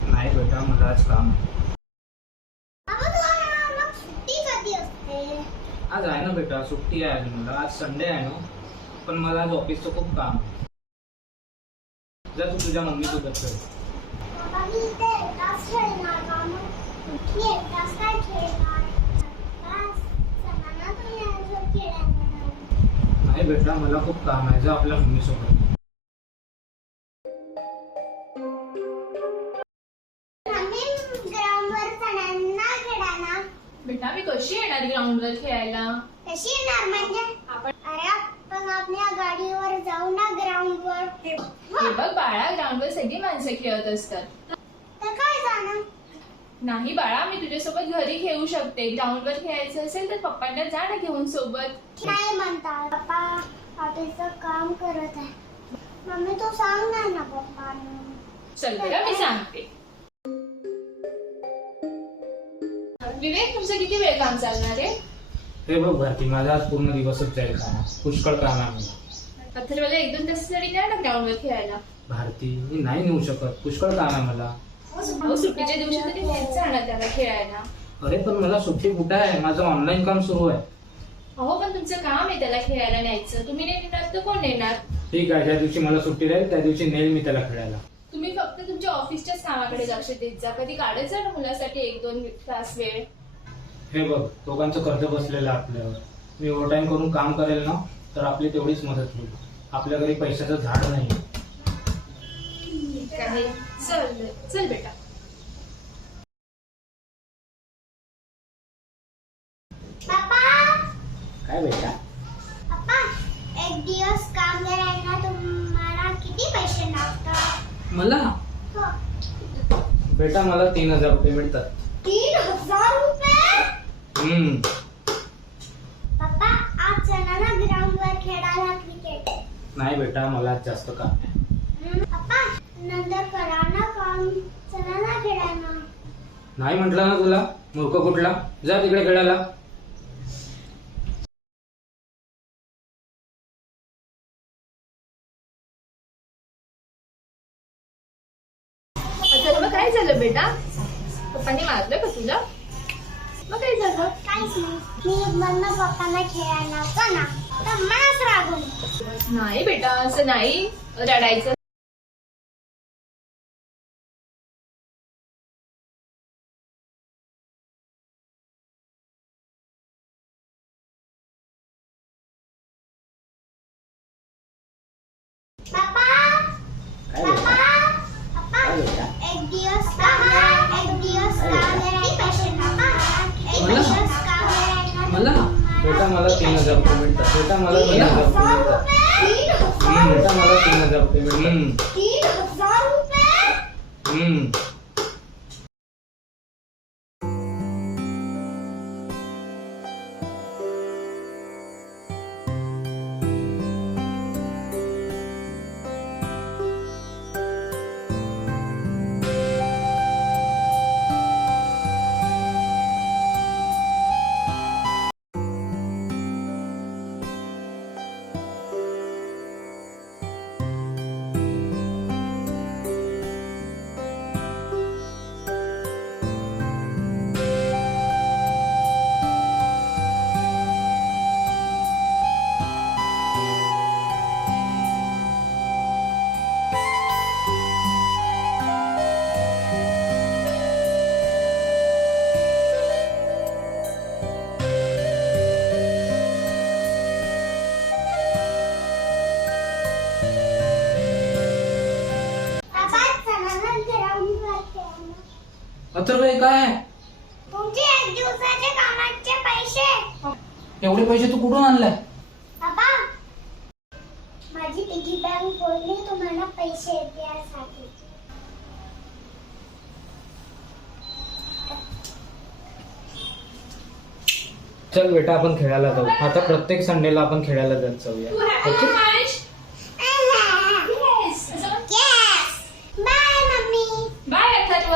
नाही बेटा, मला आज काम आहे. आज आहे ना बेटा, सुट्टी आहे आज मला. आज संडे आहे ना, पण मला आज ऑफिसचं खूप काम आहे. जा तू तुझ्या मम्मी सोबत खेळ. नाही बेटा, मला खूप काम आहे. जा आपल्या मम्मी सोबत. बेटा मी कशी येणार ग्राउंडवर खेळायला? कशी येणार म्हणजे? आपण आपल्या गाडीवर जाऊ ना ग्राउंडवर. हे बघ बाळा, ग्राउंडवर सगळी माणसं खेळत असतात. तर काय जाणार? नाही बाळा, मी तुझ्यासोबत घरी खेळू शकते. ग्राउंडवर खेळायचं असेल तर पप्पांना जा ना घेऊन सोबत. नाही म्हणता, पप्पा ऑफिसचं काम करत आहे. मम्मी तू सांगणार ना पप्पांना. चल बेटा, मी सांगते. विवेक, तुमचं किती वेळ काम चालणार आहे? हे बघ भारती, माझा आज पूर्ण दिवसच जाईल कामात. पुष्कळ काम आहे मला. अथर्वला 1-2 तासासाठी न्या ना ग्राउंडवर खेळायला. भारती, मी नाही नेऊ शकत. पुष्कळ काम आहे मला. अहो, सुट्टीच्या दिवशी तरी नेत जा ना त्याला खेळायला. अरे पण मला सुट्टी कुठे आहे? माझं ऑनलाईन काम सुरू आहे. अहो पण तुमचं काम आहे त्याला खेळायला न्यायचं. तुम्ही नाही नेणार तर कोण नेणार? ठीक आहे, ज्या दिवशी मला सुट्टी राहील त्या दिवशी नेईल मी त्याला खेळायला. तुम्ही फक्त तुमच्या ऑफिसच्याच कामाकडे लक्ष देत जा. कधी काढत जा ना मुलासाठी 1-2 तास वेळ. हे बघ, दोघांचं कर्ज बसलेलं आहे आपल्यावर. मी ओव्हरटाईम करून काम करेल ना, तर आपली तेवढीच मदत होईल. आपल्या घरी पैशाचं झाड नाही. ठीक आहे, चल चल बेटा. पप्पा, काय बेटा? पप्पा, एक दिवस काम करायला तुम्हाला किती पैसे लागतात? मला हो. बेटा, मला 3000 रुपये मिळतात. 3000 रुपये? पप्पा, आज चला ना ग्राउंडवर खेळायला क्रिकेट. नाही बेटा, मला आज जास्त काम आहे. पप्पा, नंतर करा ना काम. चला ना खेळायला. नाही म्हटलं ना तुला, मूर्ख कुठला. जा तिकडे खेळायला. अथर्व, काय झालं बेटा? पप्पांनी मारलं का तुला? मग काय झालं? काहीच नाही. मी म्हणलं पप्पाला खेळायला चला, तर मलाच रागवलं. नाही बेटा, असं नाही रडायचं. पप्पा, काय पप्पा, बेटा? पप्पा, काय बेटा? एक दिवस काम करायला पैसे पप्पा, एक मला? दिवस काम करायला मला बेटा, मला 3000 रुपये मिळतात. बेटा, मला 3000 रुपये मिळतात. बेटा, मला 3000 रुपये मिळतात. 3000 रुपये? पप्पा, चला ना ग्राउंडवर खेळायला. अथर्व, हे काय आहे? तुमचे एक दिवसाचे कामाचे पैसे. एवढे पैसे तू कुठून आणलाय? पप्पा, माझी पिगी बँक बोलली तुम्हाला पैसे द्यासाठी. चल बेटा, आपण खेळायला जाऊ. आता प्रत्येक संडेला आपण खेळायला जात जाऊया. Okay? Yes. Bye, mummy. Bye Atharva.